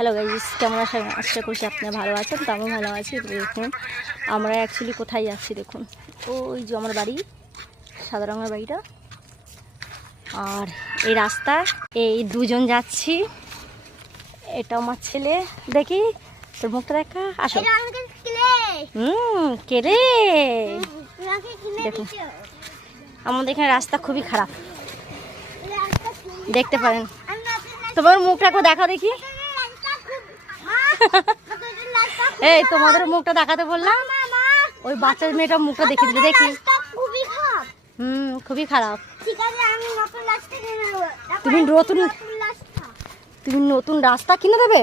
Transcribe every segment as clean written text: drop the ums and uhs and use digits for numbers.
Hello guys, কেমন আশা করছি আপনারা ভালো আছেন। তো আমি ভালো আছি। দেখুন আমরা অ্যাকচুয়ালি কোথায় যাচ্ছি দেখুন, ওই যে আমার বাড়ি, সাদা রঙের বাড়িটা, আর এই রাস্তা, এই দুজন যাচ্ছি। এটা আমার ছেলে, দেখি তোর মুখটা দেখা, আসো। কে রে? দেখুন আমাদের এখানে রাস্তা খুবই খারাপ, দেখতে পারেন। তোমার মুখটা একটু দেখাও দেখি। এই তোমাদের মুখটা দেখাতে বললাম, ওই বাচ্চার মেয়েটার মুখটা দেখিয়ে দিলে দেখি। খুবই খারাপ। তুমি নতুন রাস্তা কিনে দেবে?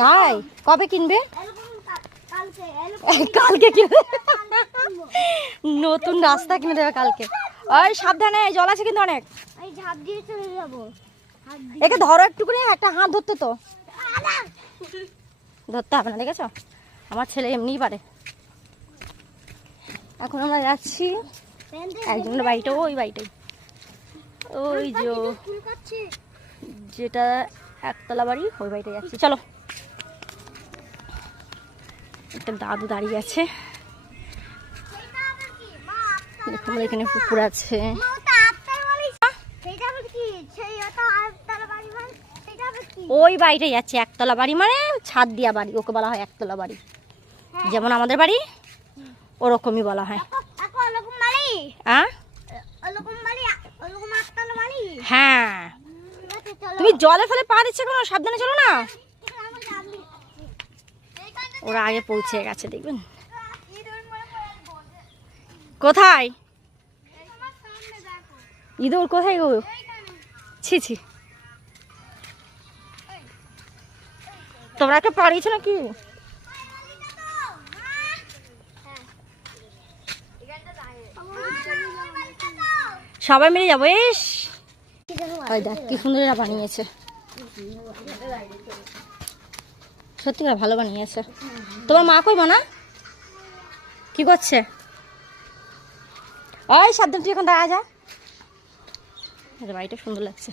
তাই কবে কিনবে? কালকে কিনবে? নতুন রাস্তা কিনে দেবে কালকে। ওই সাবধানে, জল আছে কিন্তু অনেক। একে ধরো একটুখানি, একটা হাত ধরতে তো ধরতে হবে না, দেখেছো? আমার ছেলে এমনিই পারে। এখন আমরা যাচ্ছি একজনের বাড়িটা, ওই বাড়িটাই, ওই যে যেটা একতলা বাড়ি, ওই বাড়িটা যাচ্ছি। চলো। একটা দাদু দাঁড়িয়ে আছে, দেখুন এখানে পুকুর আছে। ওই বাড়িটাই যাচ্ছে, একতলা বাড়ি মানে ছাদ দিয়া বাড়ি, ওকে বলা হয় একতলা বাড়ি। যেমন আমাদের বাড়ি ওরকমই বলা হয়। হ্যাঁ, তুমি জলে ফেলে পা দিচ্ছে কেন? সাবধানে চলো না। ওরা আগে পৌঁছে গেছে, দেখবেন। কোথায় ইঁদুর? কোথায় গো? ছি ছি, তোমরা একটা পারিয়েছো নাকি? সবাই মিলে যাবো। এস দেখ কি সুন্দর এরা বানিয়েছে, সত্যি করে ভালো বানিয়েছে। তোমার মা কই? মানা কি করছে? ওই সাবধান, তুই এখন দাঁড়া যা। বাড়িটা সুন্দর লাগছে,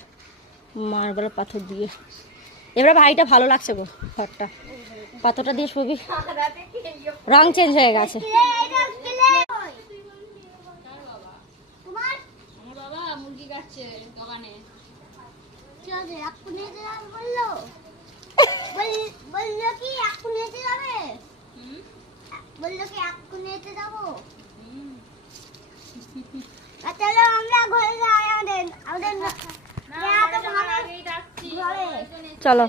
মার্বেল পাথর দিয়ে। এবারে বাড়িটা ভালো লাগছে গো, ঘরটা পাথরটা দিয়ে সবই রং চেঞ্জ হয়ে গেছে। চলো।